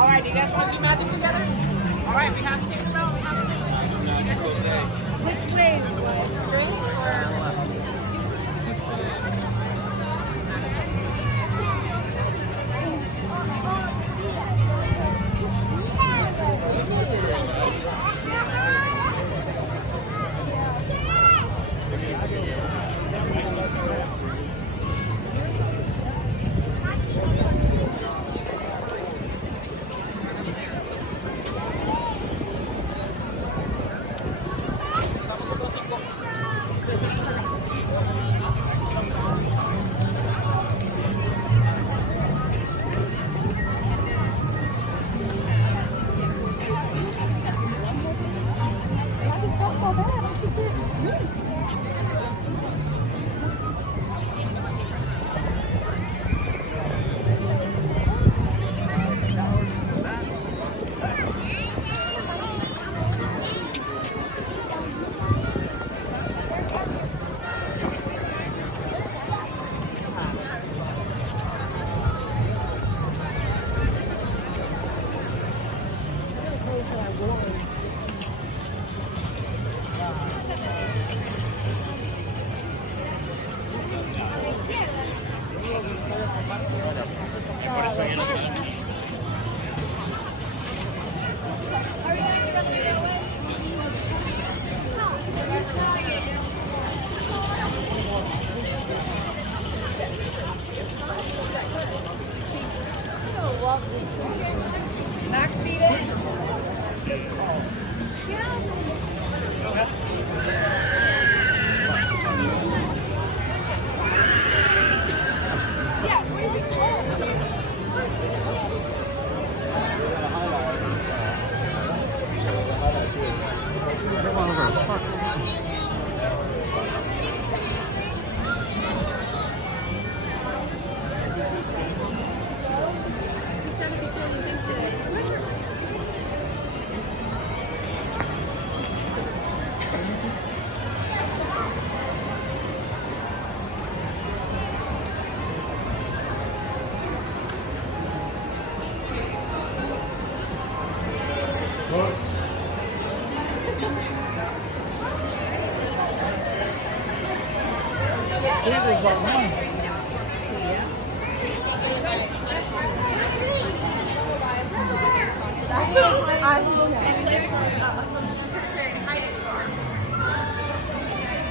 All right, do you guys want to do magic together? All right, we have to take the round. We have to do it. Which way? Straight or? Max beat it. Thank you.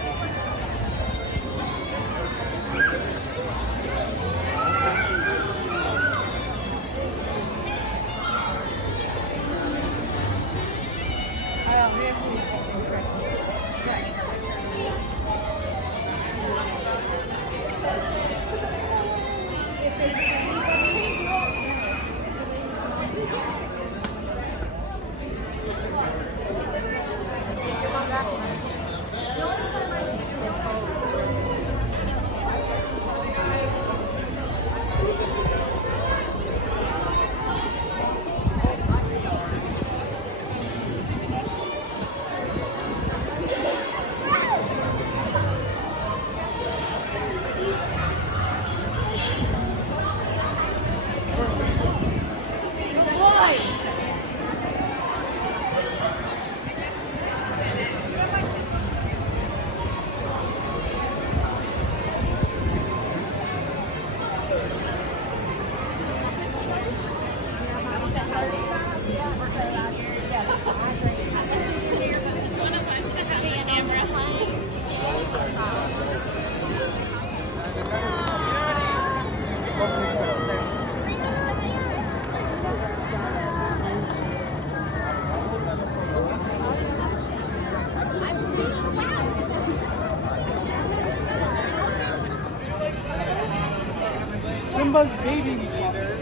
Simba's baby leader.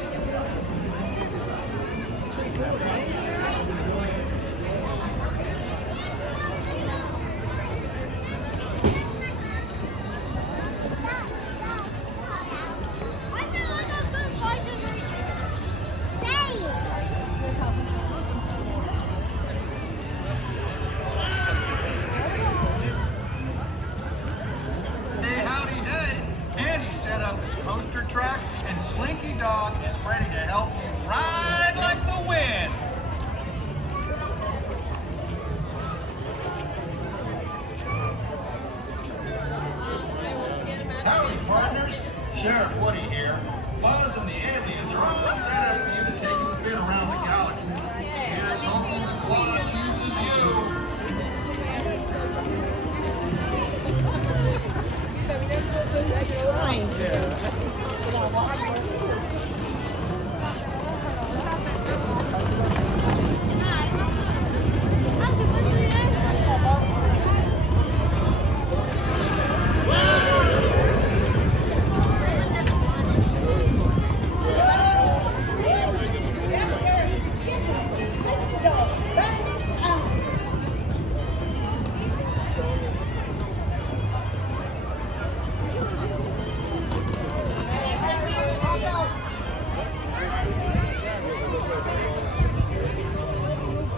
Hey, howdy, hey. Andy set up his coaster track, and Slinky Dog is ready to help you ride like the wind. Howdy, partners. Sheriff Woody here. Buzz and the aliens are all set up for you to take a spin around the galaxy. Here's hoping the claw chooses you.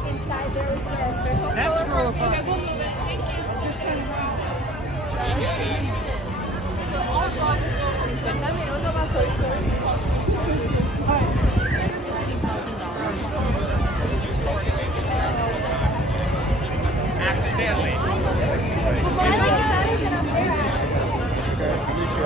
Inside there is their official That's store. stroller park. Okay, we'll move it. Thank you. Accidentally. I like the batteries that up there. Go.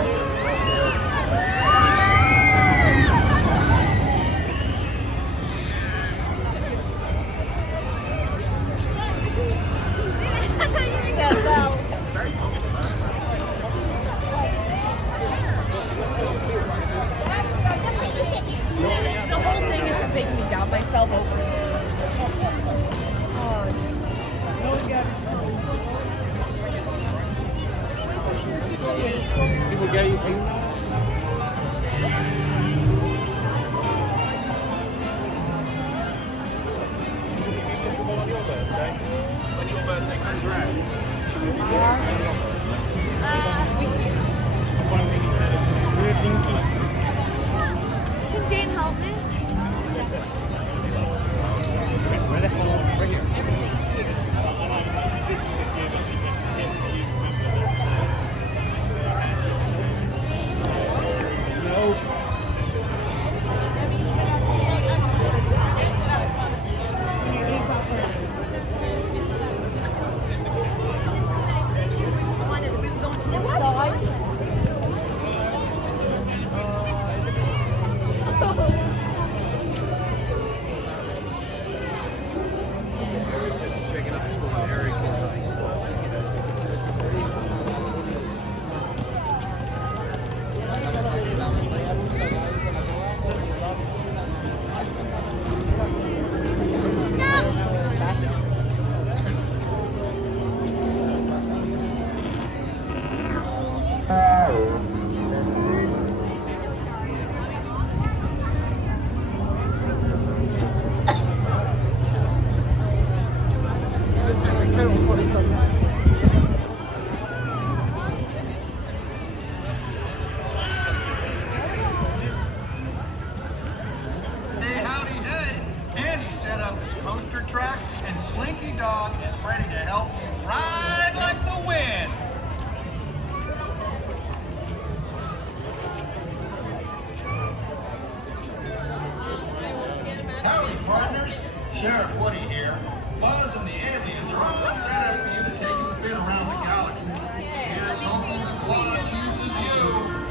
The whole thing is just making me doubt myself over and over. See what guy you think? When your birthday comes around. Can Jane help me? Right here. No. Checking out the school with Eric is like, Hey, howdy, hey. Andy set up his coaster track, and Slinky Dog is ready to help you ride like the wind. Howdy, partners. Sheriff Woody here. Buzz and the aliens are all set up for you to take a spin around the galaxy. Here's hoping the claw chooses you.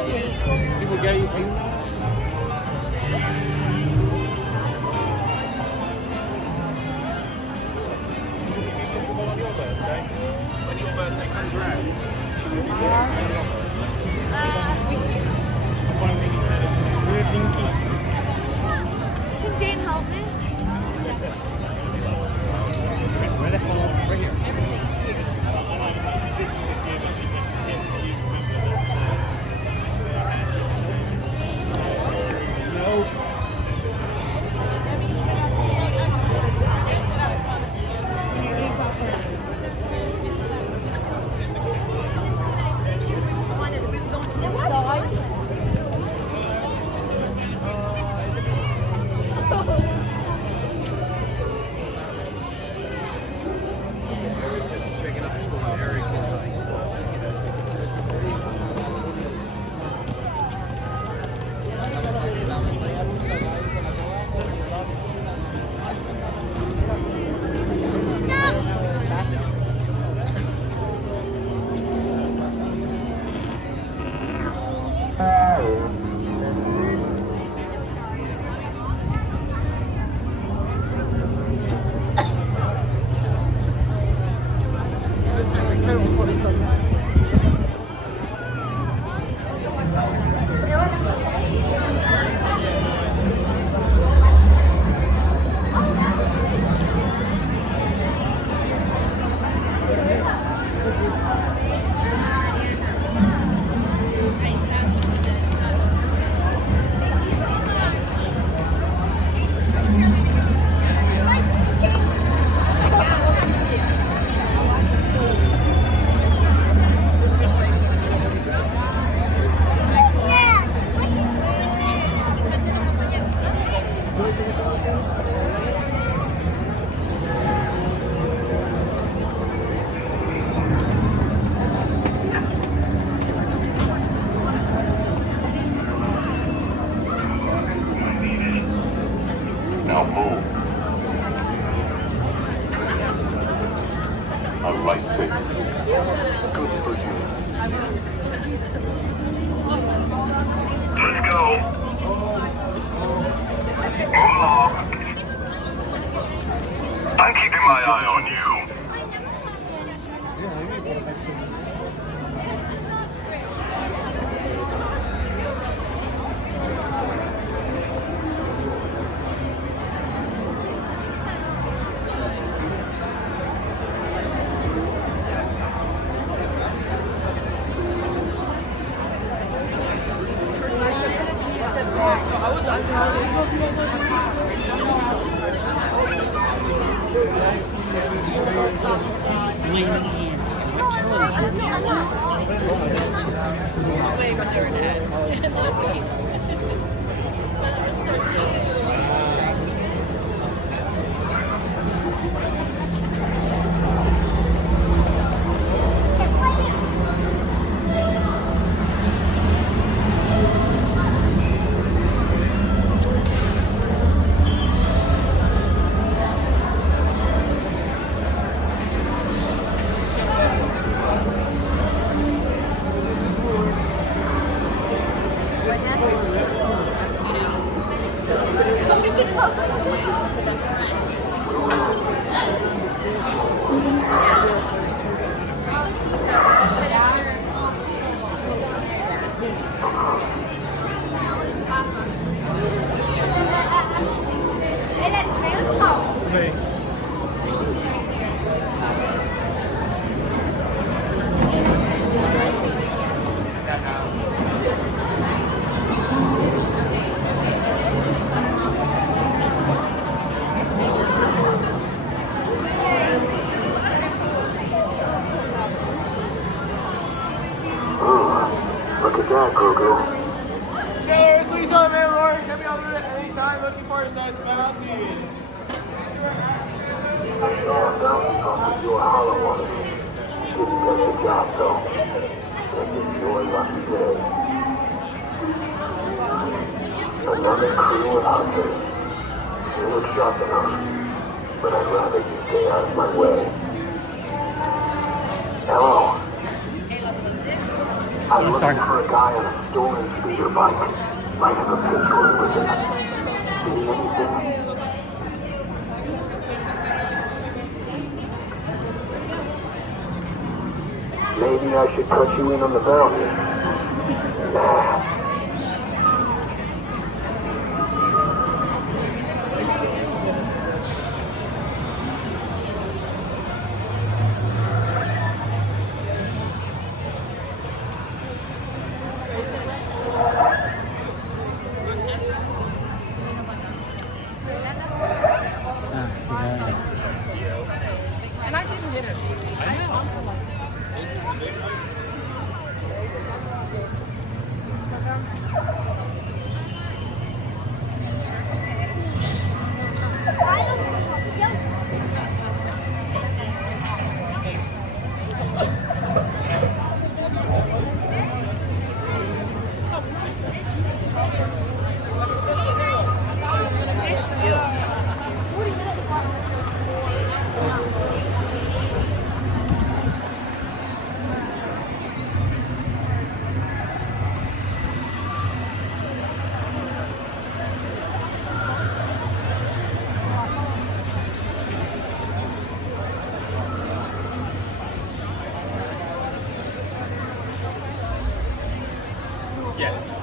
See what guy you think? When your birthday comes around. Can Jane help me? Where the hell? Right here. Checking out the school. Eric is like, Now move. A lightsaber. Good for you. Let's go. Move along. I'm keeping my eye on you. Look at that, Grogu. Taylor, please on man, Lord. Come me over at any time looking for a size bounty. I saw a bounty from you a hollow one. Didn't get the job, though. Guess it's your lucky day. Another crew of hunters. You look sharp enough, but I'd rather you stay out of my way. Hello. I'm looking for a guy on a stolen speeder bike. Might have a pitchfork with him. See anything? Maybe I should cut you in on the bounty. Nah. And I didn't hit it. Yes.